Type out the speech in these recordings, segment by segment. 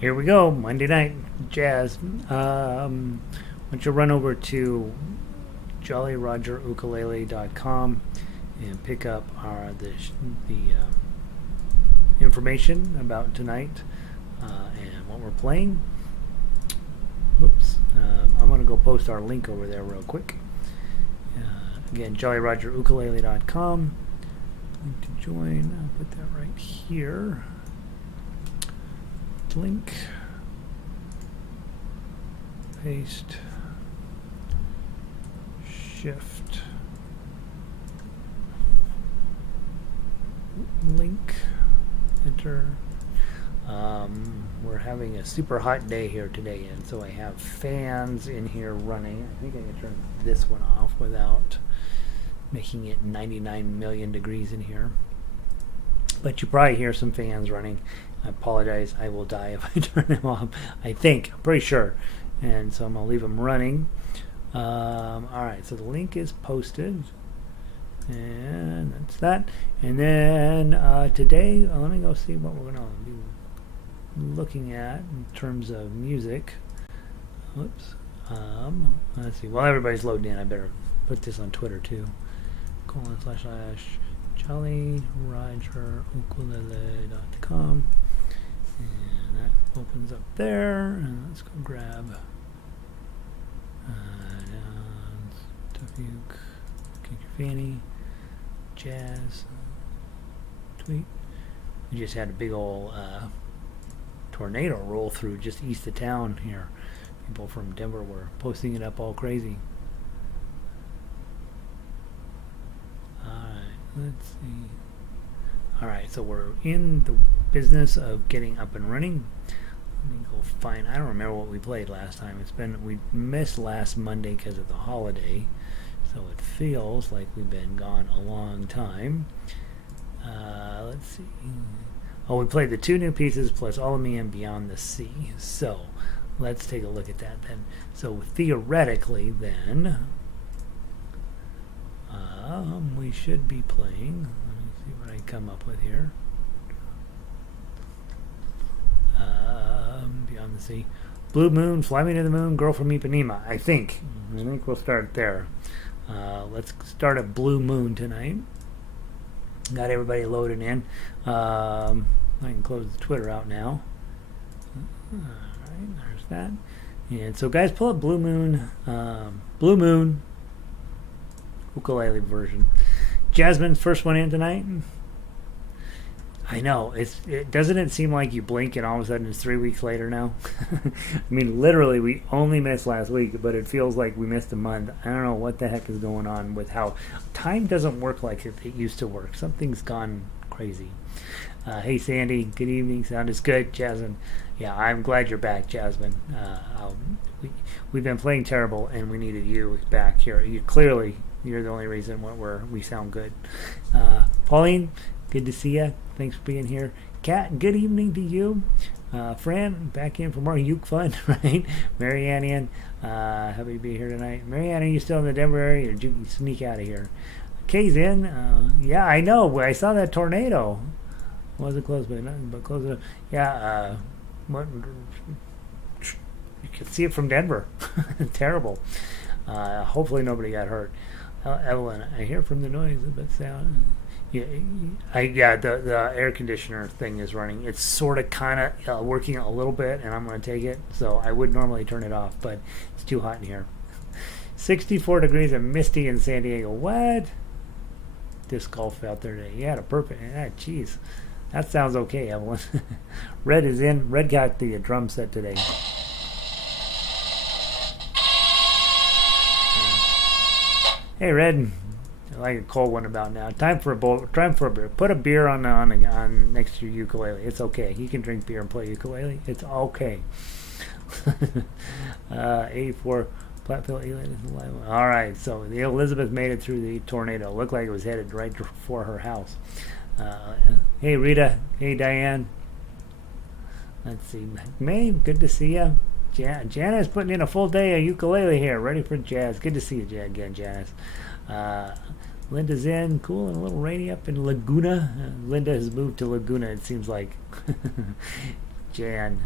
Here we go, Monday night jazz. Why don't you run over to jollyrogerukulele.com and pick up the information about tonight and what we're playing. Whoops. I'm going to go post our link over there real quick. Again, jollyrogerukulele.com. Link to join. I'll put that right here. Link. Paste. Shift. Link. Enter. We're having a super hot day here today, and so I have fans in here running. I think I can turn this one off without making it 99 million degrees in here. But you probably hear some fans running. I apologize. I will die if I turn them off. I'm pretty sure. And so I'm going to leave them running. Alright, so the link is posted. And that's that. And then today, let me go see what we're going to be looking at in terms of music. Whoops. Let's see. While everybody's loading in, I better put this on Twitter too. //jollyrogerukulele.com. And that opens up there. And let's go grab Tafuk, Kick Your Fanny, Jazz, tweet. We just had a big old tornado roll through just east of town here. People from Denver were posting it up all crazy. Alright, let's see. Alright, so we're in the business of getting up and running. Let me go find, I don't remember what we played last time. We missed last Monday because of the holiday, so it feels like we've been gone a long time. Let's see. Oh, we played the two new pieces plus All of Me and Beyond the Sea. So let's take a look at that then. So theoretically then, we should be playing. Let me see what I come up with here. Beyond the Sea. Blue Moon, Fly Me to the Moon, Girl from Ipanema. I think we'll start there. Let's start at Blue Moon tonight. Got everybody loaded in. I can close the Twitter out now. Alright, there's that. And so guys, pull up Blue Moon ukulele version. Jasmine's first one in tonight. I know, doesn't it seem like you blink and all of a sudden it's 3 weeks later now? I mean, literally, we only missed last week, but it feels like we missed a month. I don't know what the heck is going on with how time doesn't work like it used to work. Something's gone crazy. Hey, Sandy, good evening. Sound is good. Jasmine, yeah, I'm glad you're back, Jasmine. We've been playing terrible, and we needed you back here. You're the only reason we sound good. Pauline, good to see you. Thanks for being here. Kat, good evening to you. Fran, back in for more uke fun, right? Marianne, happy to be here tonight. Marianne, are you still in the Denver area, or did you sneak out of here? Kay's in. Yeah, I know. I saw that tornado. Wasn't close, but close enough. Yeah, you can see it from Denver. Terrible. Hopefully nobody got hurt. Evelyn, I hear from the noise, but sound. Yeah, the air conditioner thing is running. It's sort of kind of working a little bit, and I'm going to take it. So I would normally turn it off, but it's too hot in here. 64 degrees and misty in San Diego. What? Disc golf out there today. Yeah, perfect. Jeez. That sounds okay, Evelyn. Red is in. Red got the drum set today. Hey, Red. I like a cold one about now. Time for a beer. Put a beer on next to your ukulele. It's okay. You can drink beer and play ukulele. It's okay. 84 Platteville Elite. All right. So the Elizabeth made it through the tornado. Looked like it was headed right for her house. Hey, Rita. Hey, Diane. Let's see. May, good to see you. Janice putting in a full day of ukulele here, ready for jazz. Good to see you again, Janice. Linda's in, cool and a little rainy up in Laguna. Linda has moved to Laguna, it seems like. Jan.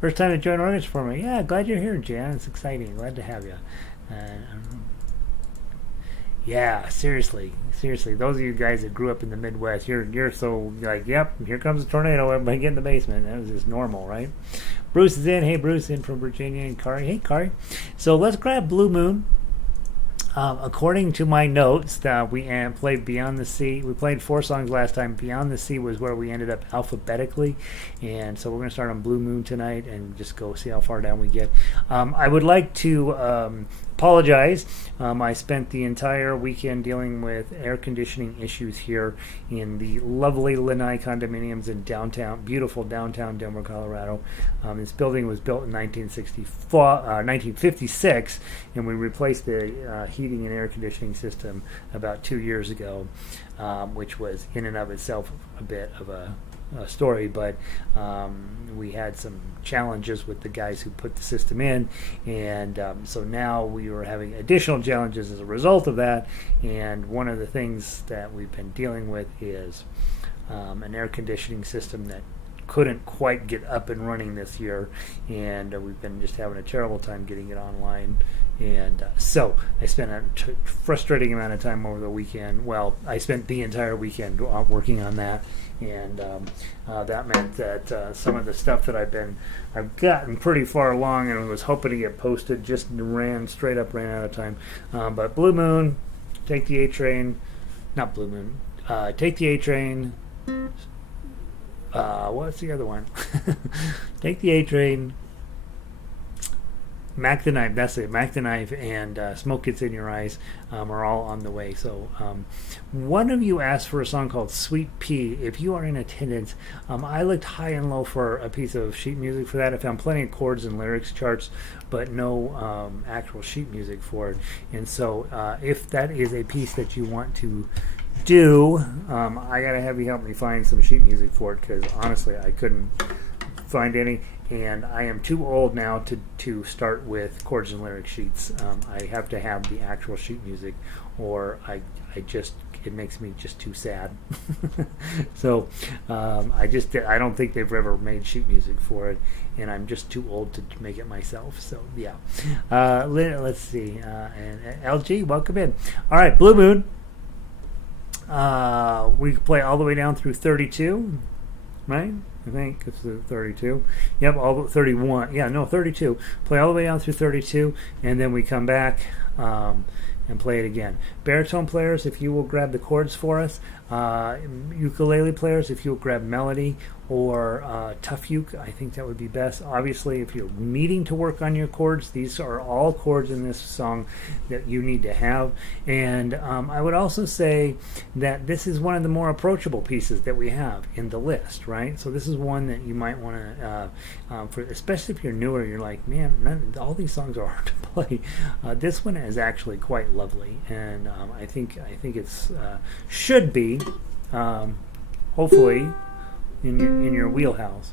First time to join Orchestra for me. Yeah, glad you're here, Jan. It's exciting. Glad to have you. Yeah, seriously, those of you guys that grew up in the Midwest, you're so like, yep, here comes a tornado, everybody get in the basement. That was just normal, right? Bruce is in. Hey, Bruce, in from Virginia. And Kari. Hey, Kari. So let's grab Blue Moon. According to my notes, we played Beyond the Sea. We played 4 songs last time. Beyond the Sea was where we ended up alphabetically. And so we're going to start on Blue Moon tonight and just go see how far down we get. I would like to apologize. I spent the entire weekend dealing with air conditioning issues here in the lovely Lanai condominiums in beautiful downtown Denver, Colorado. This building was built in 1956, and we replaced the heating and air conditioning system about 2 years ago, which was in and of itself a bit of a story, but we had some challenges with the guys who put the system in, and so now we were having additional challenges as a result of that. And one of the things that we've been dealing with is an air conditioning system that couldn't quite get up and running this year, and we've been just having a terrible time getting it online. And so I spent a frustrating amount of time over the weekend. Well, I spent the entire weekend working on that, and that meant that some of the stuff that I've gotten pretty far along and was hoping to get posted just ran out of time. But Blue Moon, take the A Train, not Blue Moon, take the A Train. What's the other one? Take the A Train, Mac the Knife, that's it. Mac the Knife and Smoke Gets in Your Eyes are all on the way. So one of you asked for a song called Sweet Pea. If you are in attendance, I looked high and low for a piece of sheet music for that. I found plenty of chords and lyrics charts, but no actual sheet music for it. And so if that is a piece that you want to do, I gotta have you help me find some sheet music for it, because honestly I couldn't find any, and I am too old now to start with chords and lyric sheets. I have to have the actual sheet music, or it makes me just too sad. So I don't think they've ever made sheet music for it, and I'm just too old to make it myself. So yeah, let's see. And LG, welcome in. All right, Blue Moon. We could play all the way down through 32, right? I think it's 32. Yep, all 31. Yeah, no, 32. Play all the way down through 32, and then we come back and play it again. Baritone players, if you will grab the chords for us. Ukulele players, if you'll grab melody or tough uke, I think that would be best. Obviously, if you're needing to work on your chords, these are all chords in this song that you need to have. And I would also say that this is one of the more approachable pieces that we have in the list, right? So this is one that you might want to, especially if you're newer, you're like, man, all these songs are hard to play. This one is actually quite lovely, and I think it's should be hopefully in your wheelhouse.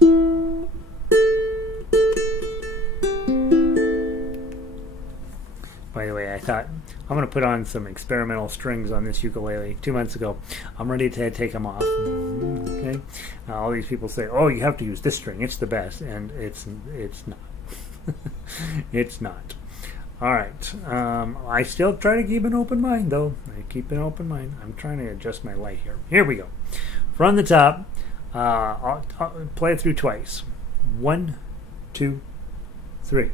By the way, I thought I'm going to put on some experimental strings on this ukulele 2 months ago. I'm ready to take them off. Okay, all these people say, "Oh, you have to use this string; it's the best," and it's not. It's not. All right. I still try to keep an open mind, though. I keep an open mind. I'm trying to adjust my light here. Here we go. From the top, I'll play it through twice. 1, 2, 3.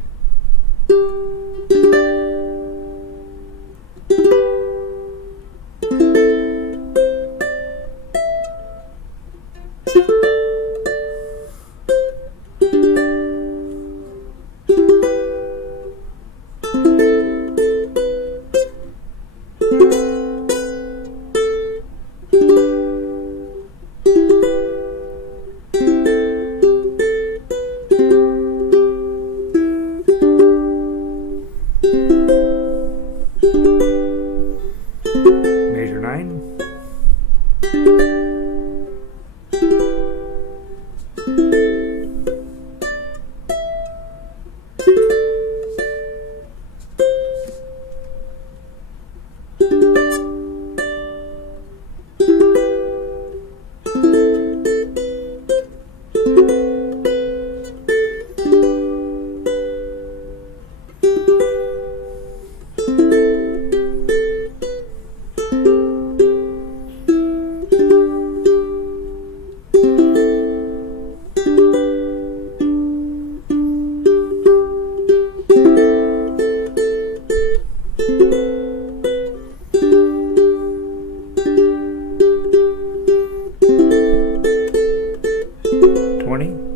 Major 9. 20.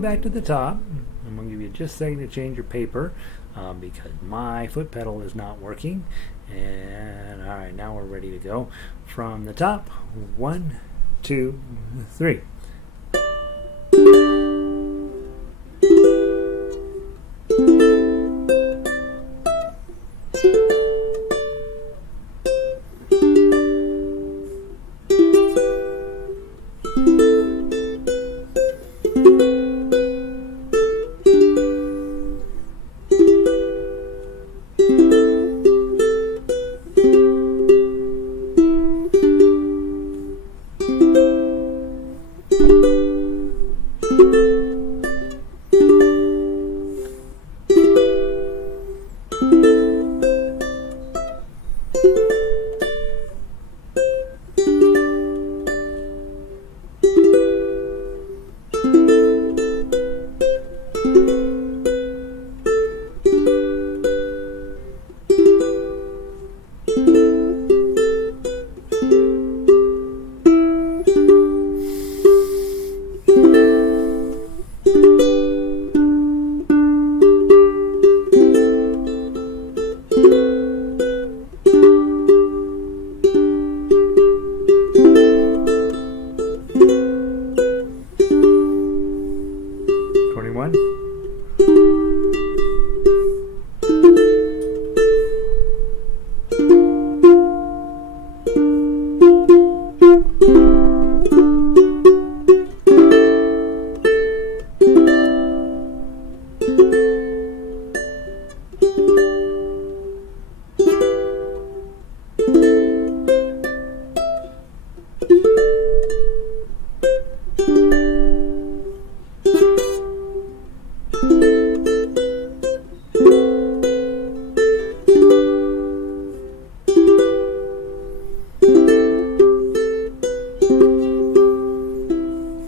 Back to the top. I'm going to give you just a second to change your paper because my foot pedal is not working. And all right, now we're ready to go. From the top, 1, 2, 3.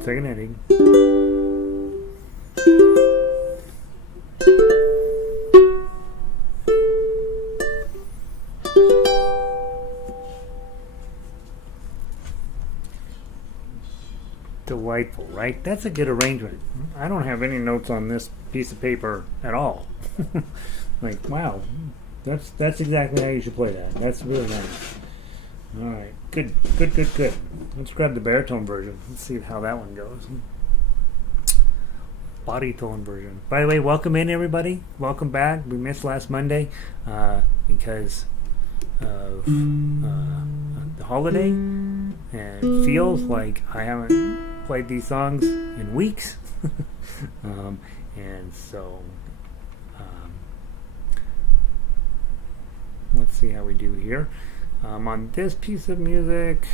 Second ending. Delightful, right? That's a good arrangement. I don't have any notes on this piece of paper at all. Like, wow, that's exactly how you should play that. That's really nice. All right, good. Let's grab the baritone version. Let's see how that one goes. Baritone version. By the way, welcome in everybody. Welcome back. We missed last Monday because of the holiday, and it feels like I haven't played these songs in weeks. And so let's see how we do here. On this piece of music,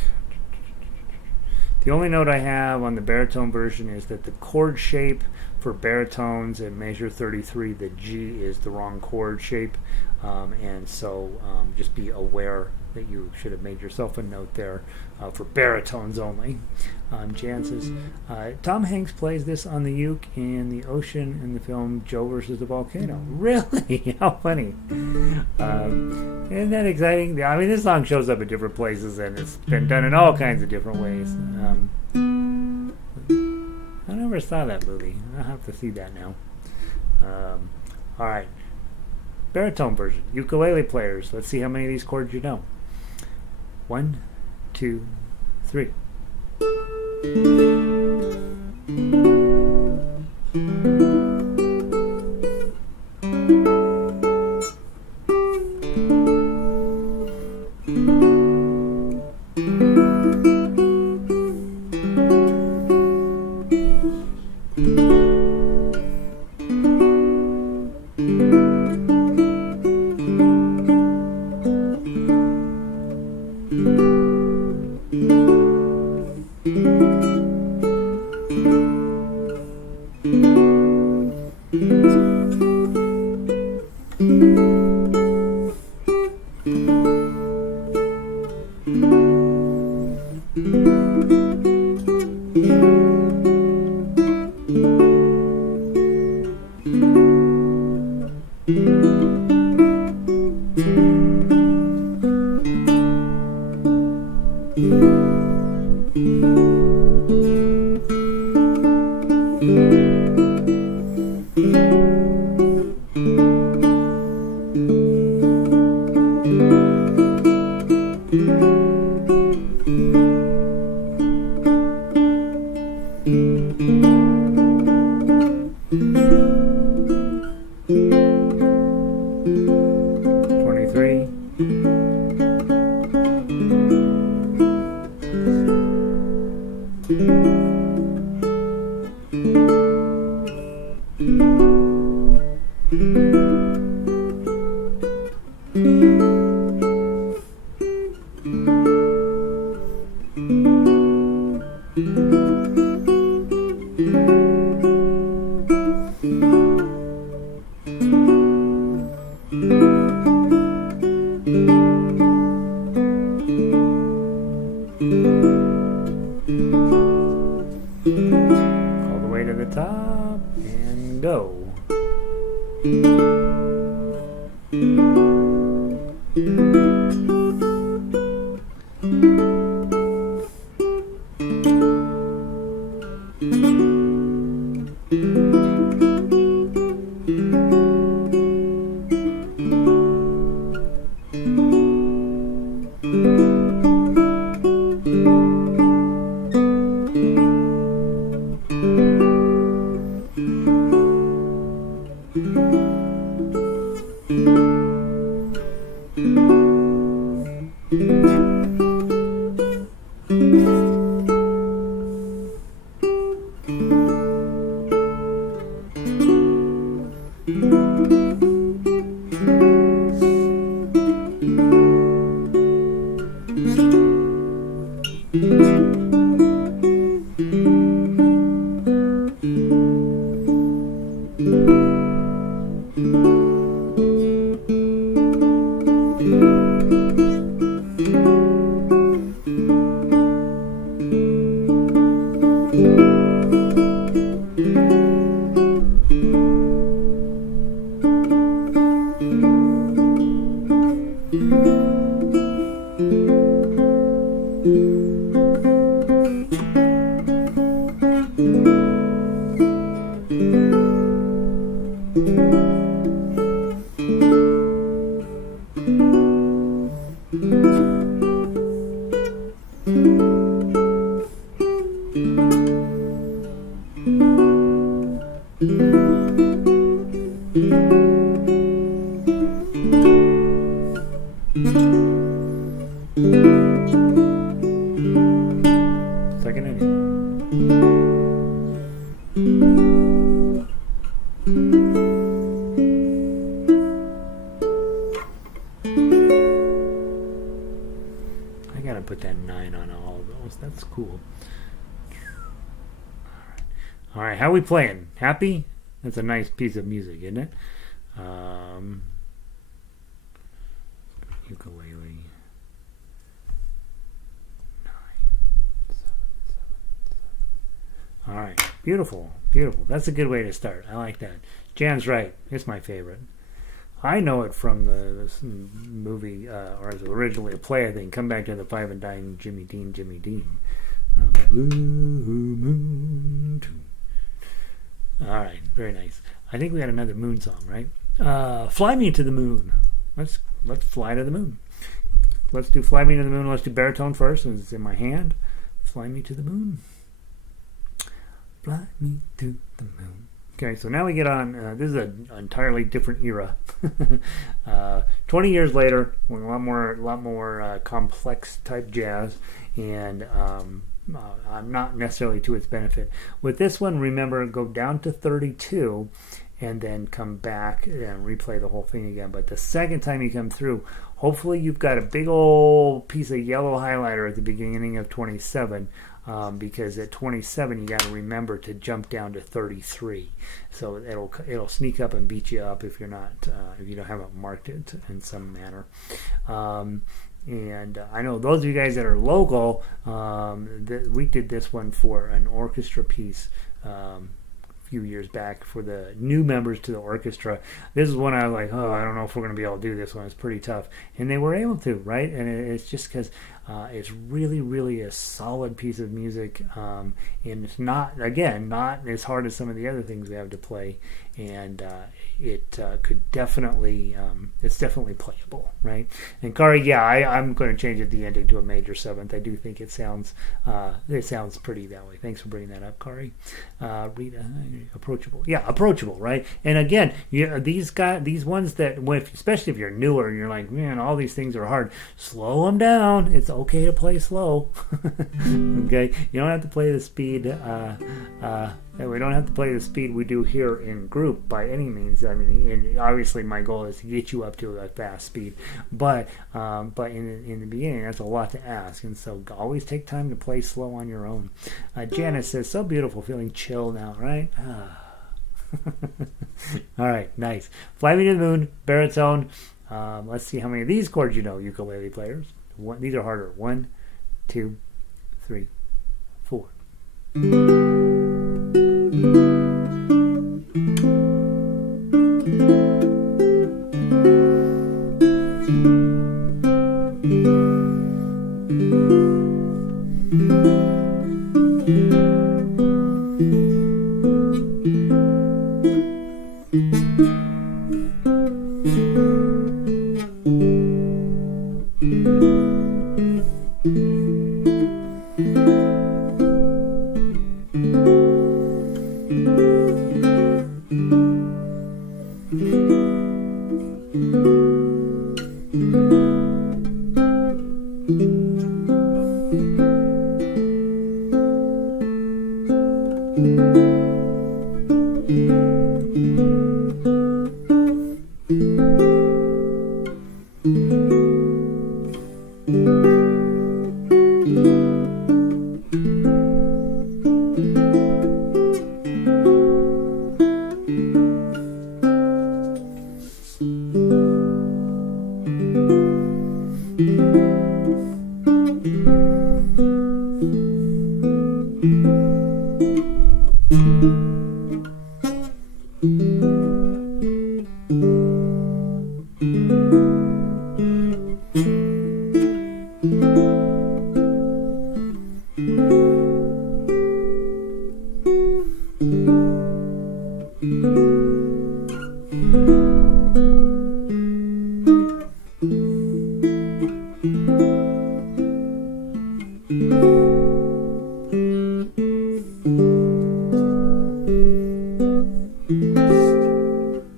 the only note I have on the baritone version is that the chord shape for baritones at measure 33, the G is the wrong chord shape, and so just be aware that you should have made yourself a note there for baritones only. Jan says, Tom Hanks plays this on the uke in the ocean in the film Joe versus the Volcano. Really? How funny. Isn't that exciting? I mean, this song shows up at different places and it's been done in all kinds of different ways. I never saw that movie. I'll have to see that now. All right. Baritone version. Ukulele players. Let's see how many of these chords you know. 1, 2, 3. How we playing? Happy? That's a nice piece of music, isn't it? Ukulele. 9, 7, 7, 7. All right, beautiful, beautiful. That's a good way to start. I like that. Jan's right. It's my favorite. I know it from this movie, or as originally a play, I think. Come Back to the Five and Dine, Jimmy Dean, Jimmy Dean. Blue Moon. All right, very nice. I think we got another moon song, right? Fly Me to the Moon. Let's fly to the moon. Let's do Fly Me to the Moon. Let's do baritone first, since it's in my hand. Fly me to the moon. Fly me to the moon. Okay, so now we get on. This is an entirely different era. 20 years later, with a lot more complex type jazz, and I'm not necessarily to its benefit. With this one, remember, go down to 32 and then come back and replay the whole thing again. But the second time you come through, hopefully you've got a big old piece of yellow highlighter at the beginning of 27. because at 27 you got to remember to jump down to 33. So it'll sneak up and beat you up if you're not if you don't haven't marked it in some manner. And I know those of you guys that are local, we did this one for an orchestra piece few years back for the new members to the orchestra. This is one I was like, oh, I don't know if we're going to be able to do this one. It's pretty tough. And they were able to, right? And it's just because it's really, really a solid piece of music. And it's not, again, not as hard as some of the other things we have to play. And it could definitely, it's definitely playable, right? And Kari, yeah, I'm going to change the ending to a major seventh. I do think it sounds pretty that way. Thanks for bringing that up, Kari. Rita, approachable. Yeah, approachable, right? And again, these ones that, especially if you're newer and you're like, man, all these things are hard, slow them down. It's okay to play slow. Okay? You don't have to play the speed. We don't have to play the speed we do here in group by any means. I mean, and obviously my goal is to get you up to a fast speed, but in the beginning, that's a lot to ask, and so always take time to play slow on your own. Janice says, so beautiful, feeling chill now, right? All right, nice. Fly Me to the Moon, baritone. Let's see how many of these chords you know, ukulele players. These are harder. 1, 2, 3, 4.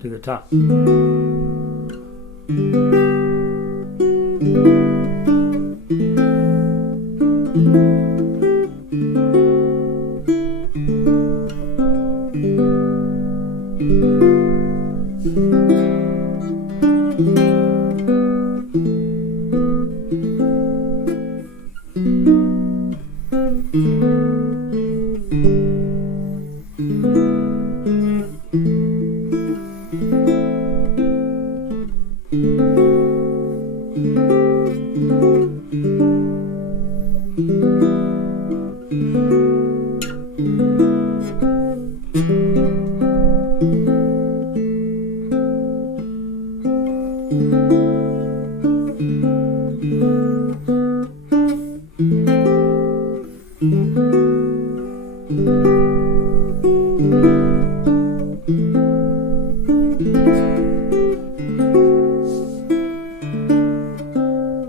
To the top.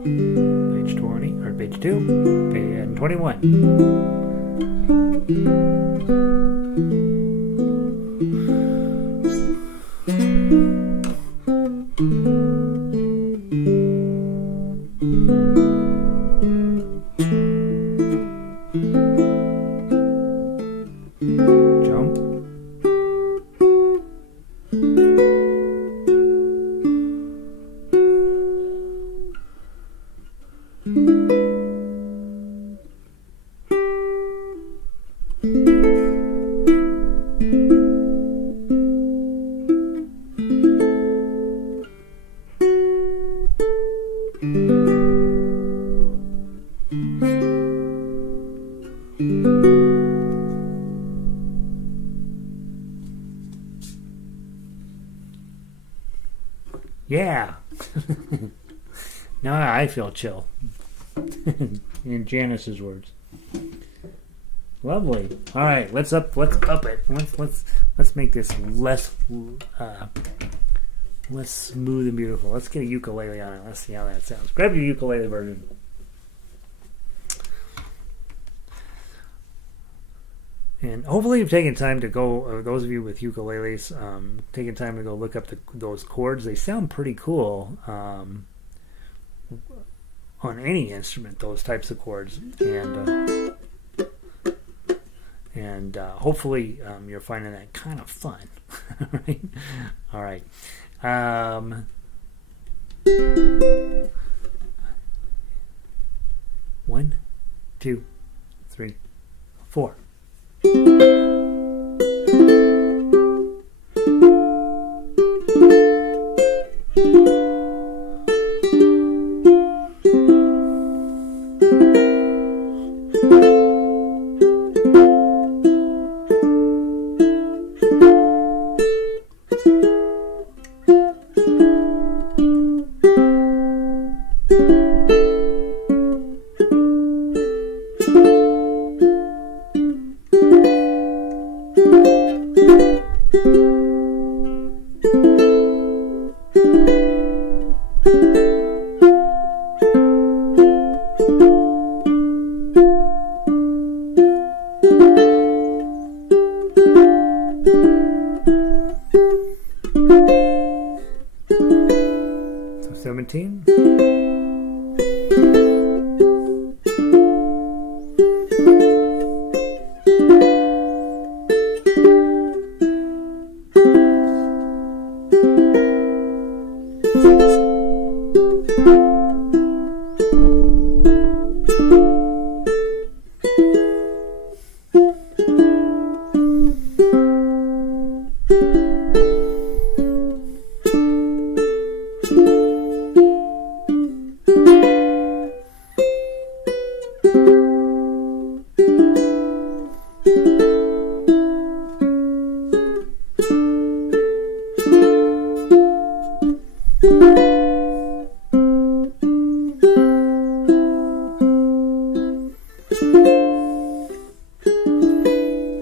Page 20, or page 2, and 21. Jump. Yeah. Now I feel chill. In Janice's words. Lovely. All right, let's up it. Let's make this less smooth and beautiful. Let's get a ukulele on it. Let's see how that sounds. Grab your ukulele version. And hopefully you've taken time to go, those of you with ukuleles, taking time to go look up those chords. They sound pretty cool on any instrument, those types of chords. And hopefully you're finding that kind of fun. Right? All right. 1, 2, 3, 4. So 17.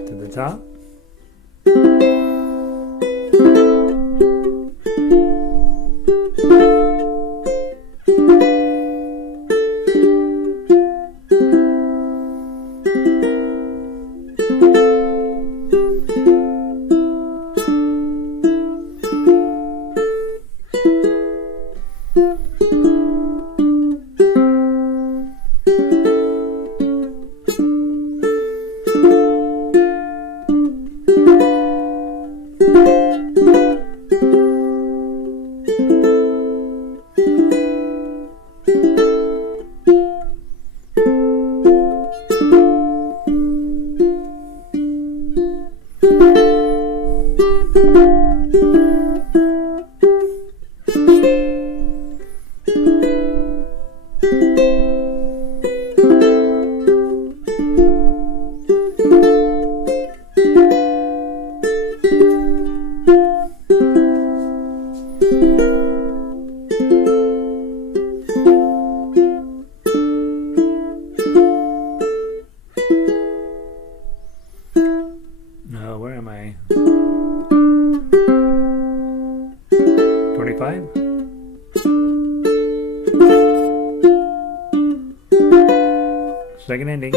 To the top. Where am I? 25? Second ending.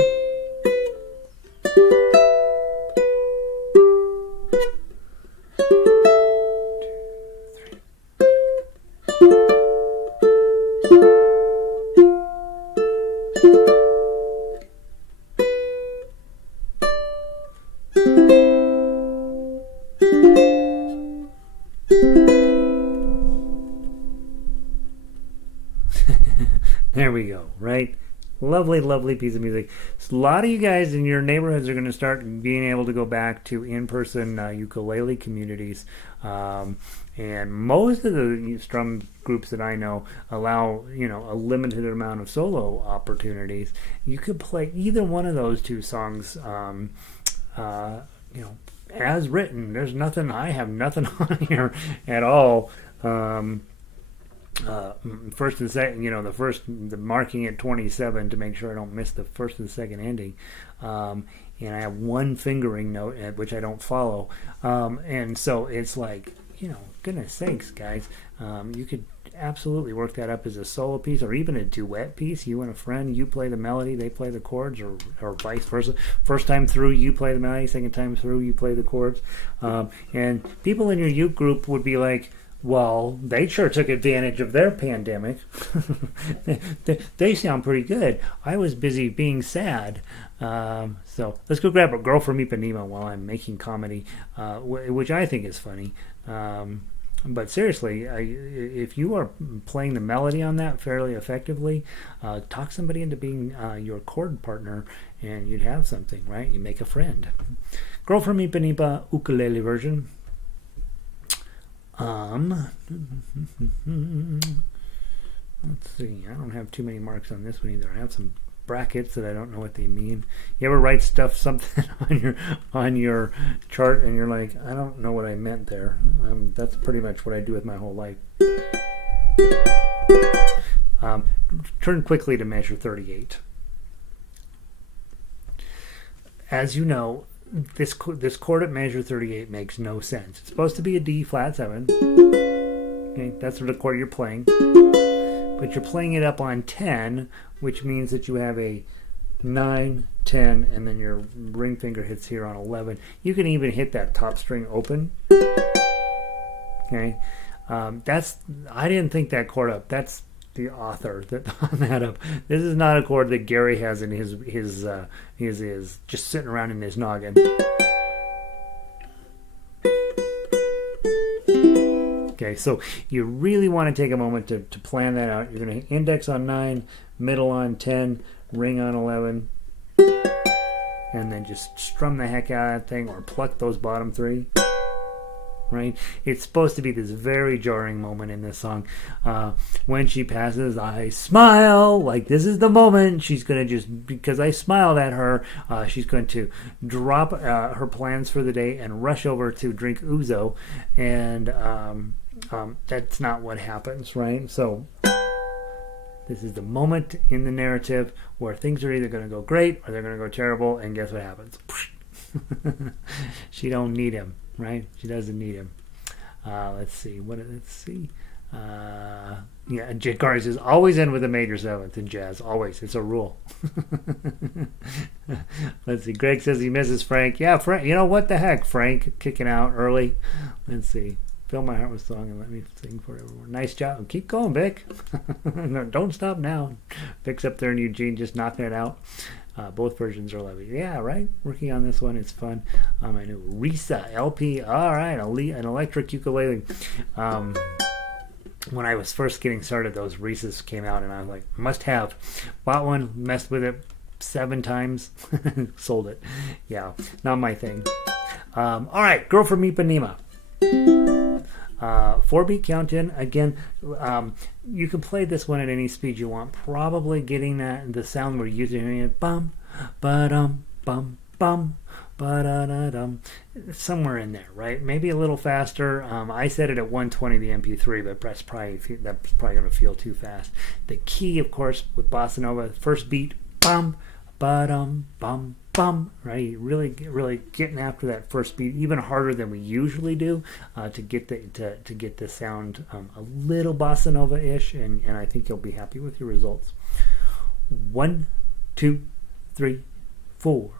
There we go, right? Lovely, lovely piece of music. So a lot of you guys in your neighborhoods are going to start being able to go back to in-person ukulele communities. And most of the strum groups that I know allow, a limited amount of solo opportunities. You could play either one of those two songs, as written. There's nothing, I have nothing on here at all. first and second, the marking at 27 to make sure I don't miss the first and second ending. And I have one fingering note which I don't follow. And so it's like, goodness sakes, guys, you could absolutely work that up as a solo piece or even a duet piece. You and a friend, you play the melody, they play the chords, or vice versa. First time through, you play the melody, second time through, you play the chords. And people in your uke group would be like, well, they sure took advantage of their pandemic. They sound pretty good. I was busy being sad. So let's go grab a Girl from Ipanema while I'm making comedy, which I think is funny. But seriously, if you are playing the melody on that fairly effectively, talk somebody into being your chord partner, and you'd have something, right? You make a friend. Girl from Ipanema ukulele version. Let's see. I don't have too many marks on this one either. I have some brackets that I don't know what they mean. You ever write something on your chart and you're like, I don't know what I meant there. That's pretty much what I do with my whole life. Turn quickly to measure 38. As you know, this chord at measure 38 makes no sense. It's supposed to be a D flat 7. Okay, that's the chord you're playing. But you're playing it up on 10, which means that you have a 9, 10, and then your ring finger hits here on 11. You can even hit that top string open. Okay, I didn't think that chord up. That's the author that on that up. This is not a chord that Gary has in his just sitting around in his noggin. Okay, so you really want to take a moment to plan that out. You're going to index on 9, middle on 10, ring on 11, and then just strum the heck out of that thing or pluck those bottom 3. Right? It's supposed to be this very jarring moment in this song. When she passes, I smile. Like, this is the moment. She's going to just, because I smiled at her, she's going to drop her plans for the day and rush over to drink ouzo. And that's not what happens, right? So this is the moment in the narrative where things are either going to go great or they're going to go terrible. And guess what happens? She don't need him. Right? She doesn't need him. Let's see. Yeah, Gary says, always end with a major 7th in jazz. Always. It's a rule. Let's see. Greg says he misses Frank. Yeah, Frank. You know, what the heck? Frank kicking out early. Let's see. Fill my heart with song and let me sing for everyone. Nice job. Keep going, Vic. No, don't stop now. Vic's up there in Eugene just knocking it out. Both versions are lovely. Yeah, right? Working on this one. It's fun. I know Risa LP. All right. An electric ukulele. When I was first getting started, those Risas came out, and I was like, must have. Bought one, messed with it 7 times, sold it. Yeah, not my thing. All right. Girl from Ipanema. 4-beat count in. Again, you can play this one at any speed you want, probably getting the sound we're using it, bum ba-dum bum bum ba-da-da-dum, somewhere in there, right? Maybe a little faster. I set it at 120 the MP3, but that's probably going to feel too fast. The key, of course, with bossa nova, first beat, bum ba-dum bum bum, right? Really getting after that first beat, even harder than we usually do, to get the sound a little bossa nova-ish, and I think you'll be happy with your results. 1, 2, 3, 4.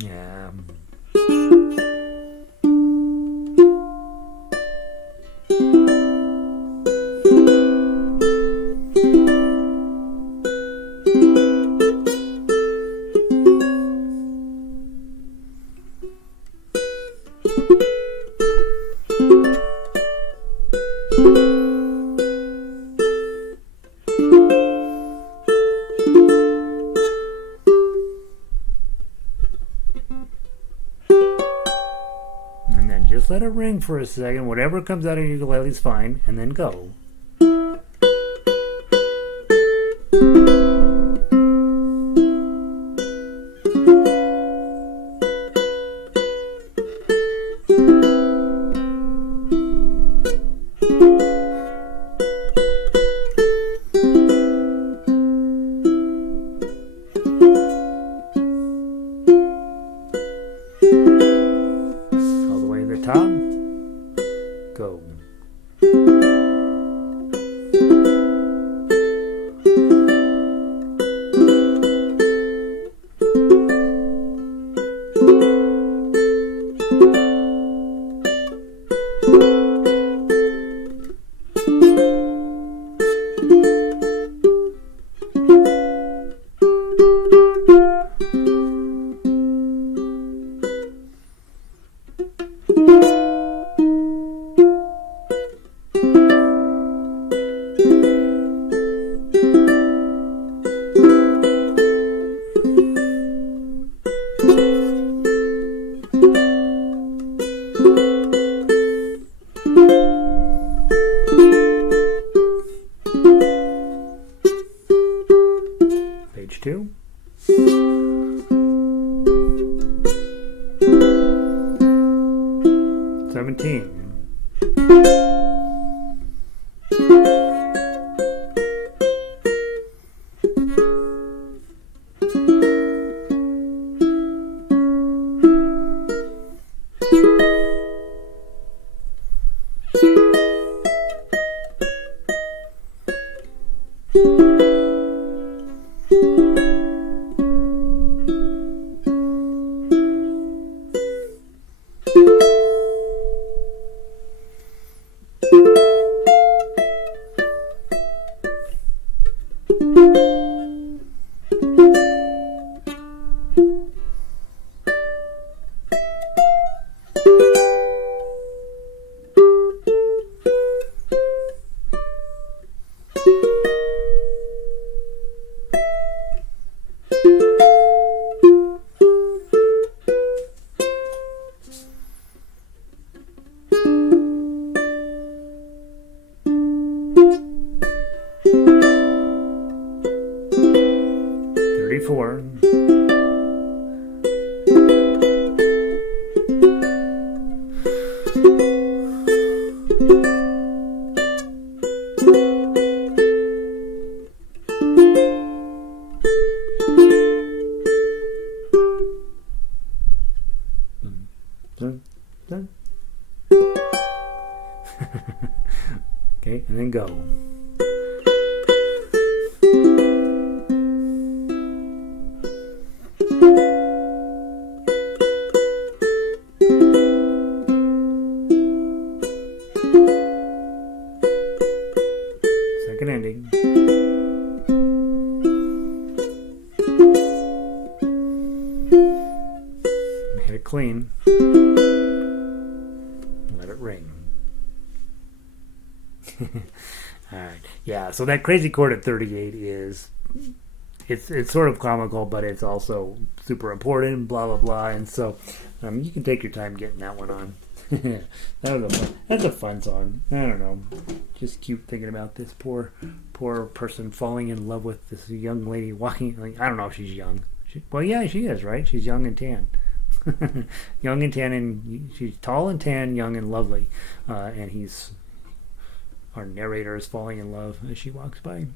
Yeah. And then just let it ring for a second. Whatever comes out of your ukulele is fine, and then go. All the way to the top. Go. Page 2. Seventeen. Four. Okay, and then go. Second ending. Hit it clean. Let it ring. Alright. Yeah, so that crazy chord at 38 is it's sort of comical, but it's also super important, blah blah blah, and so you can take your time getting that one on. That's a fun song. I don't know. Just cute thinking about this poor person falling in love with this young lady walking. Like, I don't know if she's young. Well, yeah, she is, right? She's young and tan. Young and tan, and she's tall and tan, young and lovely. And our narrator is falling in love as she walks by.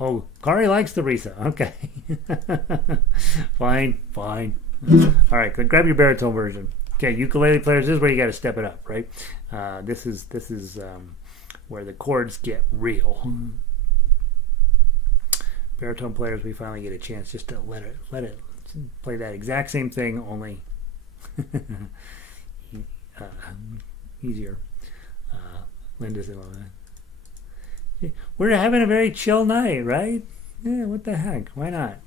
Oh, Kari likes the Risa. Okay. Fine. All right, good. Grab your baritone version. Okay, ukulele players, this is where you got to step it up, right? This is where the chords get real. Baritone players, we finally get a chance just to let it play that exact same thing, only easier. Linda's in on that. We're having a very chill night, right? Yeah, what the heck? Why not?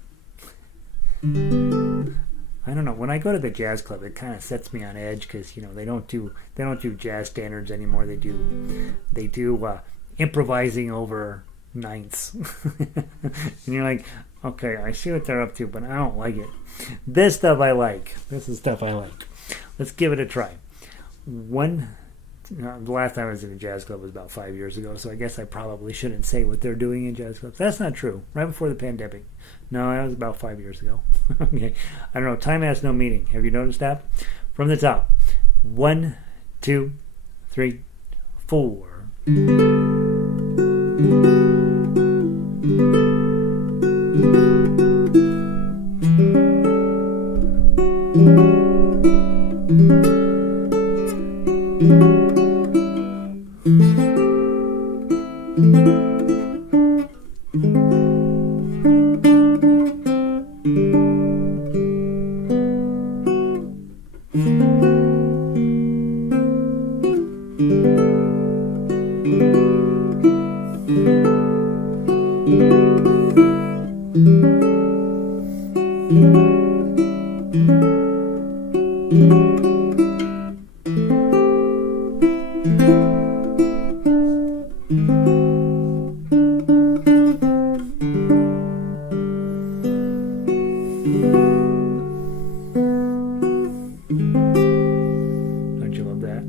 I don't know. When I go to the jazz club, it kind of sets me on edge because they don't do jazz standards anymore. They do improvising over ninths, and you're like, okay, I see what they're up to, but I don't like it. This stuff I like. This is stuff I like. Let's give it a try. The last time I was in a jazz club was about 5 years ago, so I guess I probably shouldn't say what they're doing in jazz clubs. That's not true. Right before the pandemic. No, that was about 5 years ago. Okay. I don't know. Time has no meaning. Have you noticed that? From the top. 1, 2, 3, 4. Don't you love that?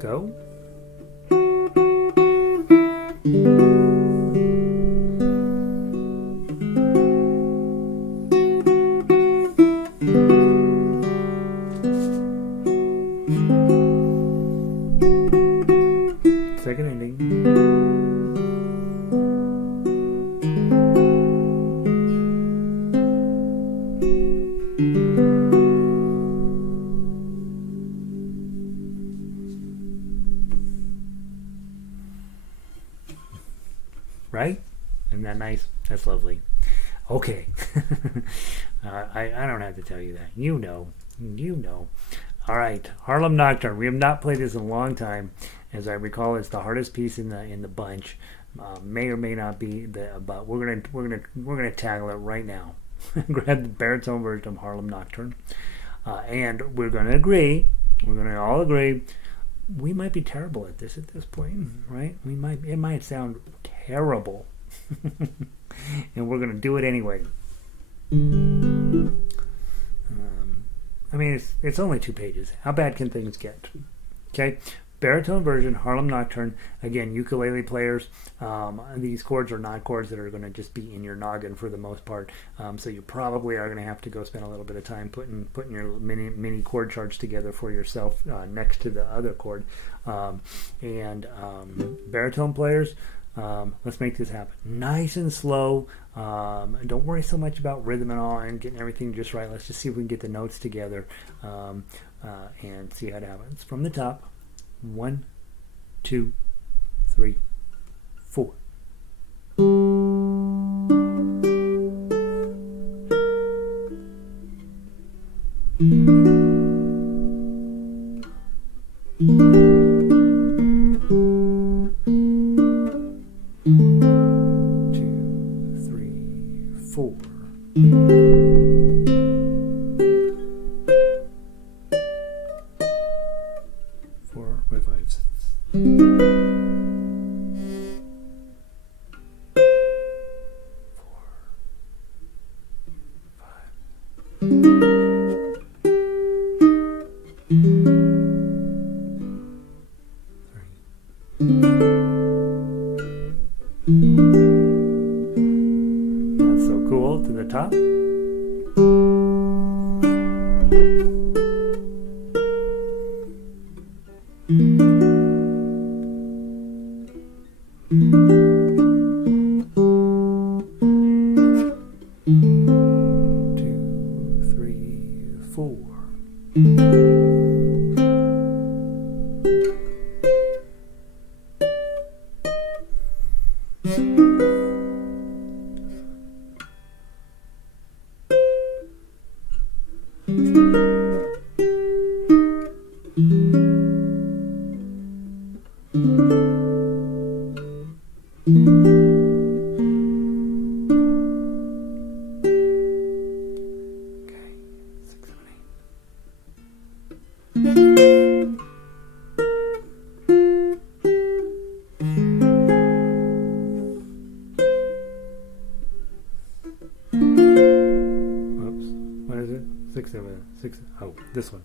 Go. Second ending. Right? Isn't that nice? That's lovely. Okay. I don't have to tell you that. You know. All right. Harlem Nocturne. We have not played this in a long time. As I recall, it's the hardest piece in the bunch. May or may not be, but we're gonna tackle it right now. Grab the baritone version of Harlem Nocturne, and we're gonna agree. We're gonna all agree. We might be terrible at this point, right? It might sound terrible, and we're gonna do it anyway. I mean, it's only 2 pages. How bad can things get? Okay, baritone version, Harlem Nocturne. Again, ukulele players, these chords are not chords that are going to just be in your noggin for the most part. So you probably are going to have to go spend a little bit of time putting your mini chord charts together for yourself next to the other chord. Baritone players, let's make this happen. Nice and slow. Don't worry so much about rhythm and all and getting everything just right. Let's just see if we can get the notes together and see how it happens. From the top. 1, 2, 3, 4. That's so cool. To the top. Oh, this one.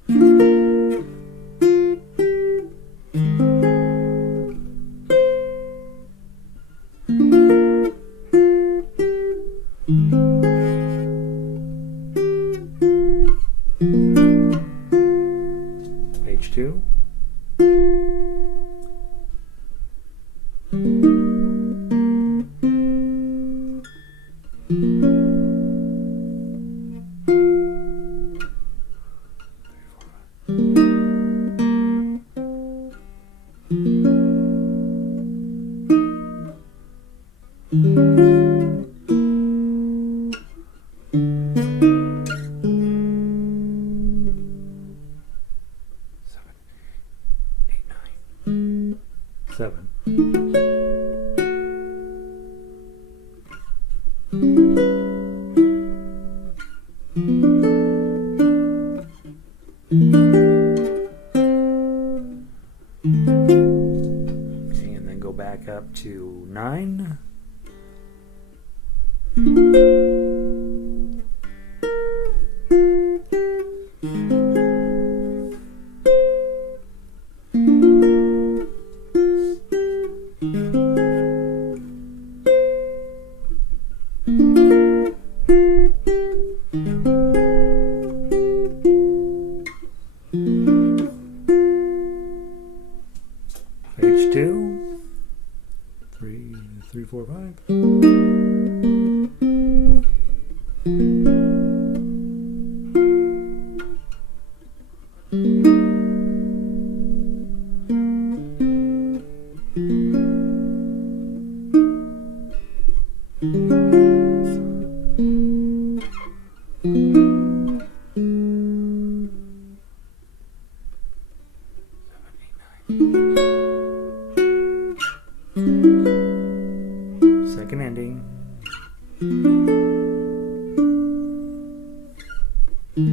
Okay,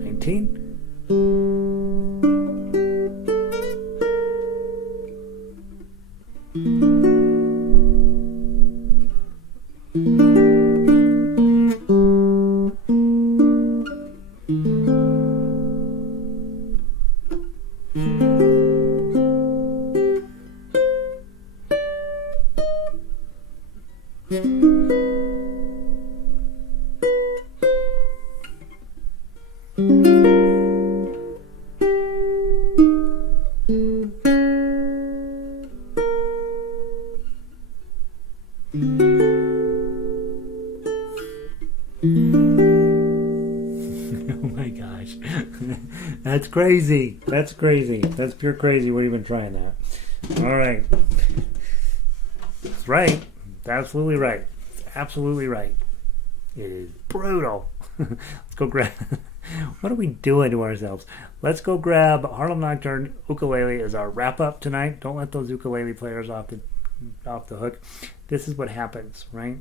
19. Oh my gosh. That's crazy. That's crazy. That's pure crazy. What have you been trying that? All right. That's right. That's absolutely right. Absolutely right. It is brutal. Let's go grab... What are we doing to ourselves? Let's go grab Harlem Nocturne Ukulele as our wrap-up tonight. Don't let those ukulele players off the hook. This is what happens, right?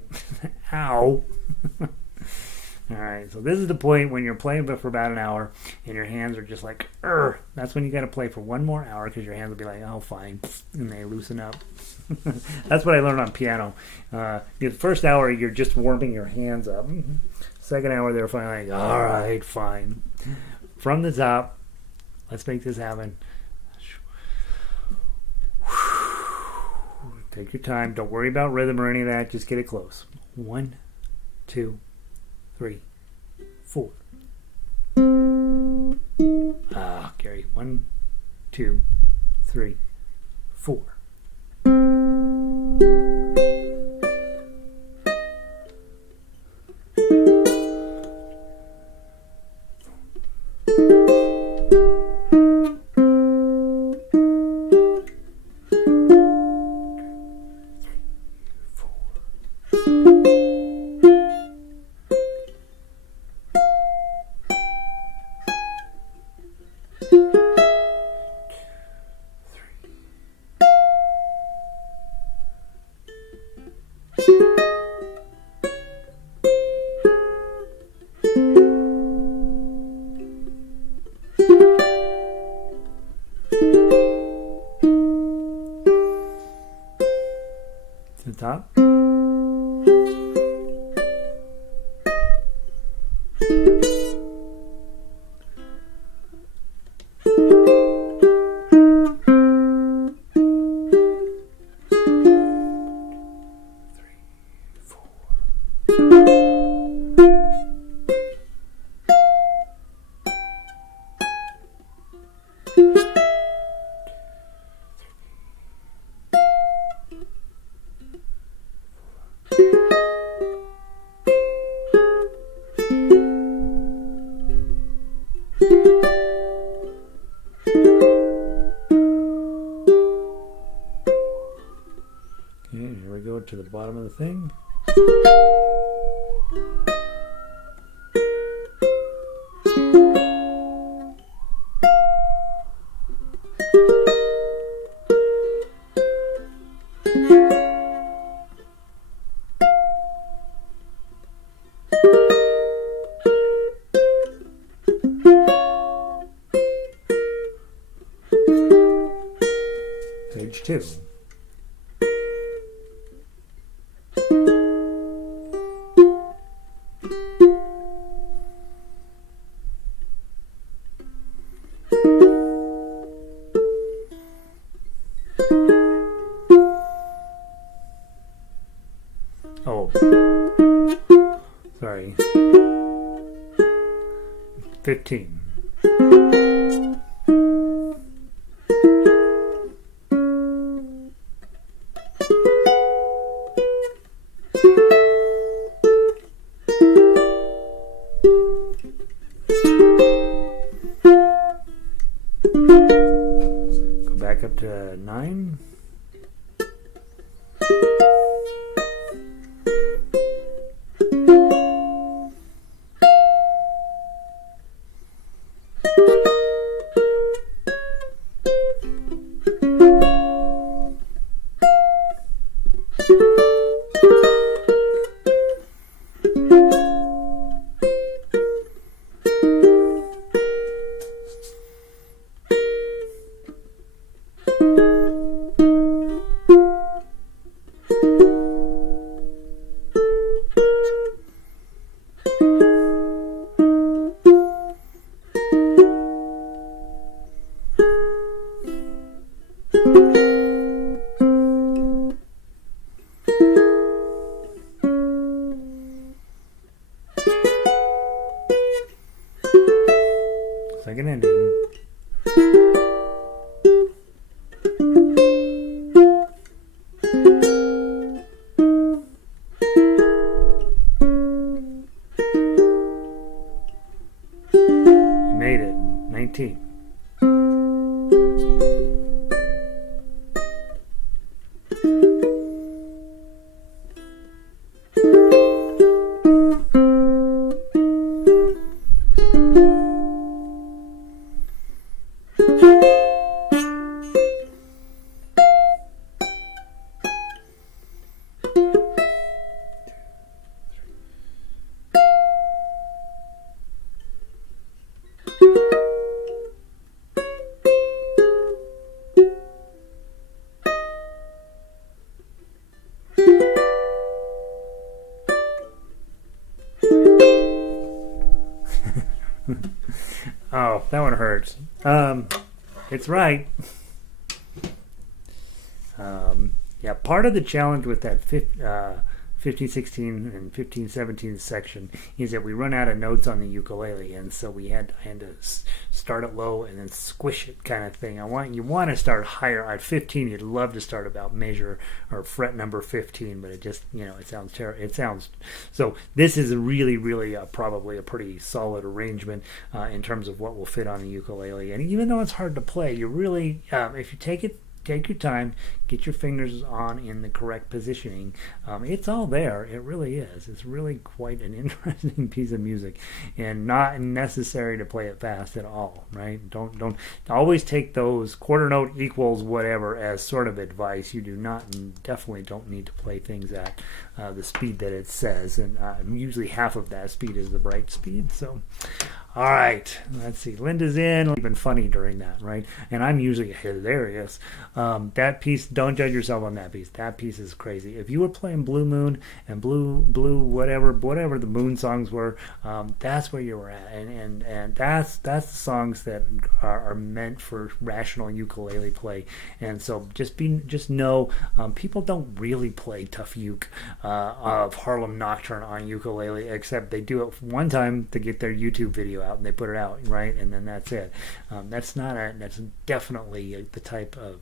Ow. All right, so this is the point when you're playing for about an hour and your hands are just like, Urgh. That's when you got to play for one more hour because your hands will be like, oh, fine, and they loosen up. That's what I learned on piano. The first hour, you're just warming your hands up. Second hour, they're finally like, all right, fine. From the top, let's make this happen. Take your time. Don't worry about rhythm or any of that. Just get it close. 1, 2, 3, 4. Gary. 1, 2, 3, 4. To the top. To the bottom of the thing. Page 2. Oh, sorry. 15. Go back up to 9. Second ending. Made it. 19. Oh, that one hurts. It's right. Yeah, part of the challenge with that 1516 and 1517 section is that we run out of notes on the ukulele, and so I had to start it low and then squish it, kind of thing. You want to start higher at 15. You'd love to start about measure or fret number 15, but it just it sounds terrible. It sounds so. This is really probably a pretty solid arrangement in terms of what will fit on the ukulele. And even though it's hard to play, you really if you take your time, get your fingers on in the correct positioning. It's all there. It really is. It's really quite an interesting piece of music, and not necessary to play it fast at all. Right? Don't always take those quarter note equals whatever as sort of advice. You do not, and definitely don't need to play things at the speed that it says, and usually half of that speed is the bright speed. So. All right, let's see. Linda's in. Been funny during that, right? And I'm usually hilarious. That piece, don't judge yourself on that piece. That piece is crazy. If you were playing Blue Moon and Blue whatever the Moon songs were, that's where you were at, and that's the songs that are meant for rational ukulele play. And so just know people don't really play tough uke of Harlem Nocturne on ukulele, except they do it one time to get their YouTube video out, and they put it out, right, and then that's it. That's definitely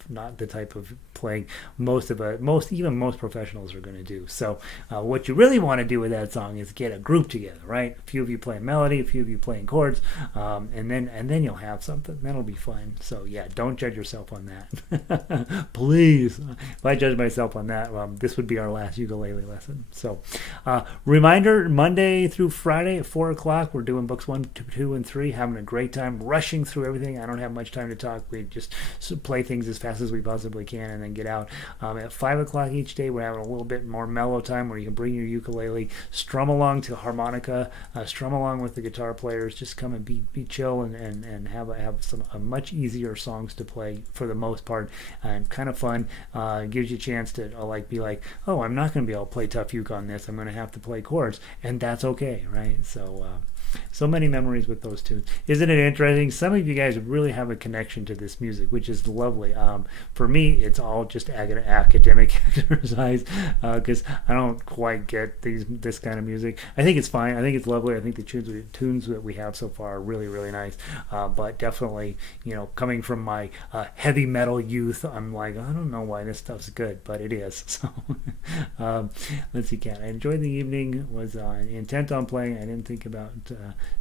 not the type of playing most professionals are going to do. So what you really want to do with that song is get a group together, right? A few of you playing melody, a few of you playing chords, and then you'll have something. That'll be fun. So yeah, don't judge yourself on that. Please. If I judge myself on that, this would be our last ukulele lesson. So reminder, Monday through Friday at 4 o'clock, we're doing books 1, 2, and 3, having a great time, rushing through everything. I don't have much time to talk. We just play things as fast as we possibly can and then get out. At 5 o'clock each day, we're having a little bit more mellow time where you can bring your ukulele, strum along to harmonica, strum along with the guitar players, just come and be chill and have some much easier songs to play for the most part, and kind of fun. Gives you a chance to be like, oh, I'm not going to be able to play tough uke on this. I'm going to have to play chords, and that's okay, right? So many memories with those tunes. Isn't it interesting? Some of you guys really have a connection to this music, which is lovely. For me, it's all just academic exercise because I don't quite get this kind of music. I think it's fine. I think it's lovely. I think the tunes that we have so far are really, really nice. But definitely, coming from my heavy metal youth, I'm like, I don't know why this stuff's good, but it is. So let's see, Kat. I enjoyed the evening. Was intent on playing. I didn't think about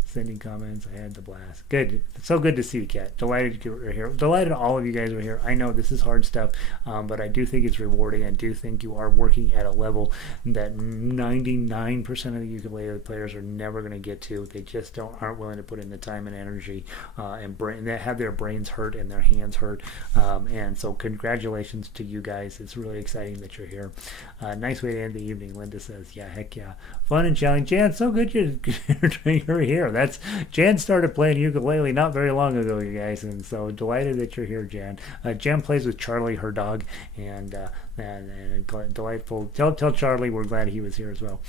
sending comments. I had the blast. Good. It's so good to see you, Kat. Delighted you were here. Delighted all of you guys were here. I know this is hard stuff, but I do think it's rewarding. I do think you are working at a level that 99% of the ukulele players are never going to get to. They just aren't willing to put in the time and energy and they have their brains hurt and their hands hurt. And so congratulations to you guys. It's really exciting that you're here. Nice way to end the evening, Linda says. Yeah, heck yeah. Fun and challenging. Yeah, it's so good you're here. That's Jan started playing ukulele not very long ago, you guys, and so delighted that you're here, Jan. Jan plays with Charlie, her dog, and delightful. Tell Charlie we're glad he was here as well.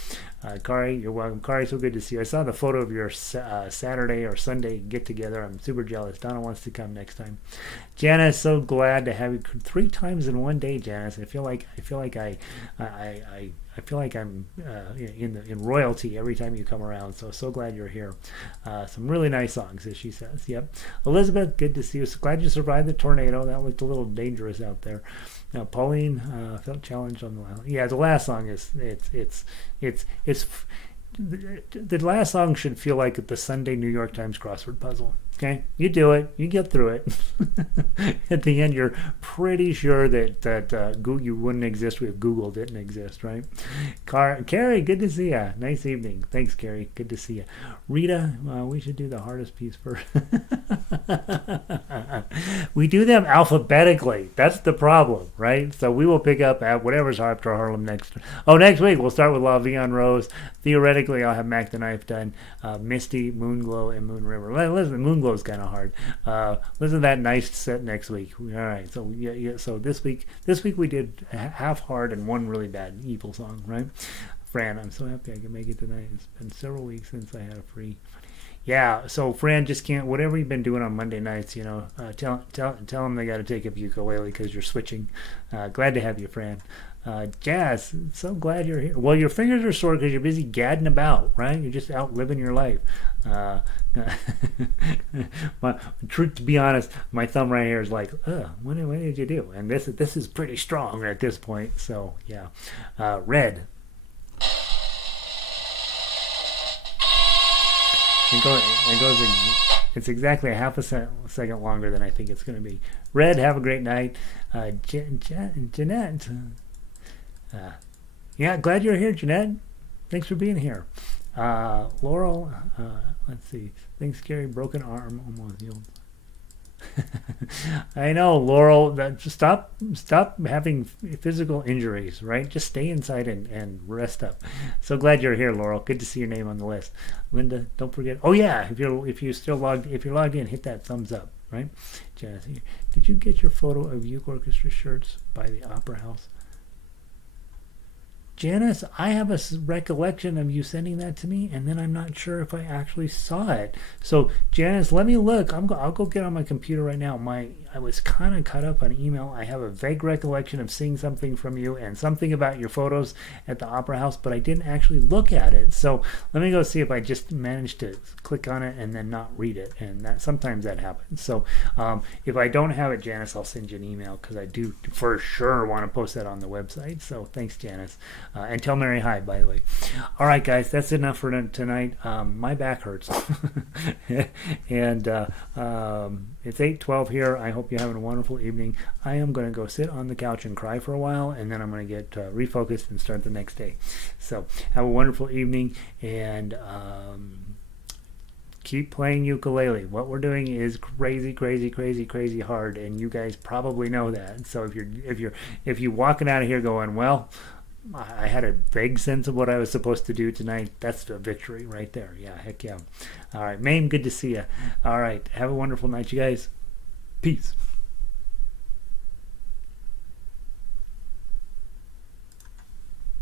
Kari, you're welcome. Kari, so good to see you. I saw the photo of your Saturday or Sunday get together. I'm super jealous. Donna wants to come next time. Janice, so glad to have you 3 times in one day, Janice. I feel like I'm in royalty every time you come around. So glad you're here. Some really nice songs, as she says. Yep. Elizabeth, good to see you. So glad you survived the tornado. That looked a little dangerous out there. Now, Pauline felt challenged on the last. Yeah, the last song is the last song should feel like the Sunday New York Times crossword puzzle. Okay, you do it, you get through it. At the end, you're pretty sure that you wouldn't exist if Google didn't exist, right? Carrie, good to see ya. Nice evening. Thanks, Carrie. Good to see ya. Rita, we should do the hardest piece first. We do them alphabetically. That's the problem, right? So we will pick up at whatever's after Harlem next. Oh, next week we'll start with La Vie en Rose. Theoretically, I'll have Mac the Knife done. Misty, Moonglow, and Moon River. Listen, Moonglow is kind of hard. Listen to that nice set next week. All right. So yeah. So this week we did half hard and one really bad evil song, right? Fran, I'm so happy I can make it tonight. It's been several weeks since I had a free. Yeah, so Fran just can't. Whatever you've been doing on Monday nights, tell them they got to take up ukulele because you're switching. Glad to have you, Fran. Jazz, so glad you're here. Well, your fingers are sore because you're busy gadding about, right? You're just out living your life. Truth to be honest, my thumb right here is like, what did you do? And this is pretty strong at this point. So yeah, Red. It's exactly a half a second longer than I think it's going to be. Red, have a great night. Jeanette. Yeah, glad you're here, Jeanette. Thanks for being here. Laurel, let's see. Thanks, Gary. Broken arm, almost healed. I know, Laurel. Stop having physical injuries, right? Just stay inside and rest up. So glad you're here, Laurel. Good to see your name on the list. Linda, don't forget. Oh yeah, if you're logged in, hit that thumbs up, right? Janice, did you get your photo of Uke Orchestra shirts by the Opera House? Janice, I have a recollection of you sending that to me, and then I'm not sure if I actually saw it. So, Janice, let me look. I'll go get on my computer right now. I was kind of caught up on email. I have a vague recollection of seeing something from you and something about your photos at the Opera House, but I didn't actually look at it. So let me go see if I just managed to click on it and then not read it. And sometimes that happens. So if I don't have it, Janice, I'll send you an email because I do for sure want to post that on the website. So thanks, Janice. And tell Mary hi, by the way. All right, guys, that's enough for tonight. My back hurts. And it's 8:12 here. I hope you're having a wonderful evening. I am going to go sit on the couch and cry for a while, and then I'm going to get refocused and start the next day. So have a wonderful evening, and keep playing ukulele. What we're doing is crazy, crazy, crazy, crazy hard, and you guys probably know that. So if you're walking out of here going, well, I had a vague sense of what I was supposed to do tonight, that's a victory right there. Yeah, heck yeah. All right, Mame, good to see you. All right, have a wonderful night, you guys. Peace.